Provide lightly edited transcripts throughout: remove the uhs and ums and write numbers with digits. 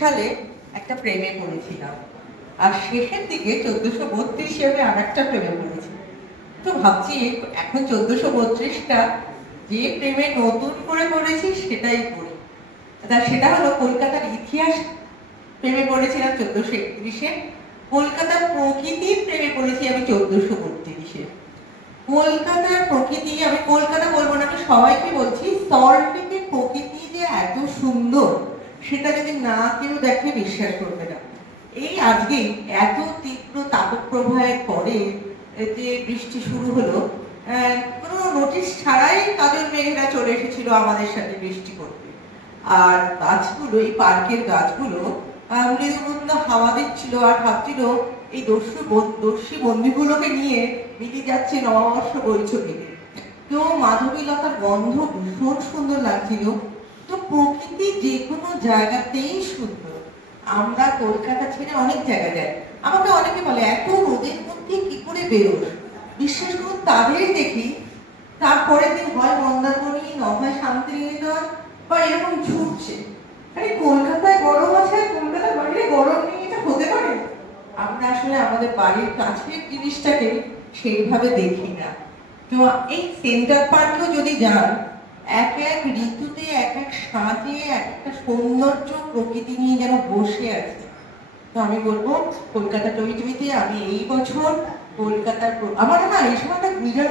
সালে একটা প্রেমে পড়েছিলাম, আর শেষের দিকে 1432 আমি আর একটা প্রেমে পড়েছি। তো ভাবছি এখন 1432টা যে প্রেমে নতুন করে পড়েছি সেটাই পড়ি। সেটা হলো কলকাতার ইতিহাস প্রেমে পড়েছিলাম 1431-এ, কলকাতার প্রকৃতির প্রেমে পড়েছি আমি 1432-এ। কলকাতার প্রকৃতি, আমি কলকাতা বলবো না, আমি সবাইকে বলছি সল্টলেকের প্রকৃতি যে এত সুন্দর সেটা যদি না কেউ দেখে বিশ্বাস করবে না। এই আজকে এত তীব্র তাপপ্রবাহের পরে যে বৃষ্টি শুরু হলো, কোনো নোটিশ ছাড়াই কাজল মেঘেরা চলে এসেছিল আমাদের সাথে বৃষ্টি করতে। আর গাছগুলো, এই পার্কের গাছগুলো মৃদুমন্দ হাওয়া দিচ্ছিল আর ভাবছিল এই দস্যি বন্ধুগুলোকে নিয়ে মিলিয়ে যাচ্ছে নববর্ষ বৈঠকে। তো মাধবীলতার গন্ধ ভীষণ সুন্দর লাগছিল। তো প্রকৃতি যে কোনো জায়গাতেই সুন্দর। আমরা কলকাতা ছেড়ে অনেক জায়গায় যাই, আমাকে অনেকে বলে এত রোদের মধ্যে কি করে বেরোস। বিশ্বাস করুন, তাদের দেখি তারপরের দিন হয় মন্দারমণি, নয় শান্তিনিকেতন বা এরকম ছুটছে। আরে কলকাতায় গরম আছে, কলকাতার বাইরে গরম নেই, এটা হতে পারে? আমরা আসলে আমাদের বাড়ির কাছের জিনিসটাকে সেইভাবে দেখি না। তো এই সেন্টার পার্কেও যদি যান, এক এক ঋতুতে এক এক সাজে এক একটা সৌন্দর্য প্রকৃতি নিয়ে যেন বসে আছে। তো আমি বলবো কলকাতা টুইতে আমি এই বছর কলকাতার, আমার না এই সময়টা গুজর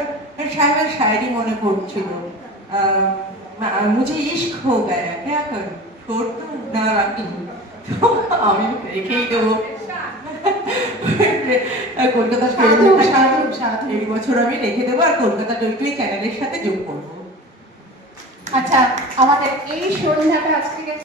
সাহেবের শায়রি মনে পড়ছিল, মুঝে ইশক হো গায়া ক্যা করুं, ছোট তো না রাখি। আমি রেখেই দেবো কলকাতা এই বছর আমি রেখে দেবো, আর কলকাতা টুই চ্যানেলের সাথে যোগ করবো। আচ্ছা, আমাদের এই সন্ধ্যাটা আজকে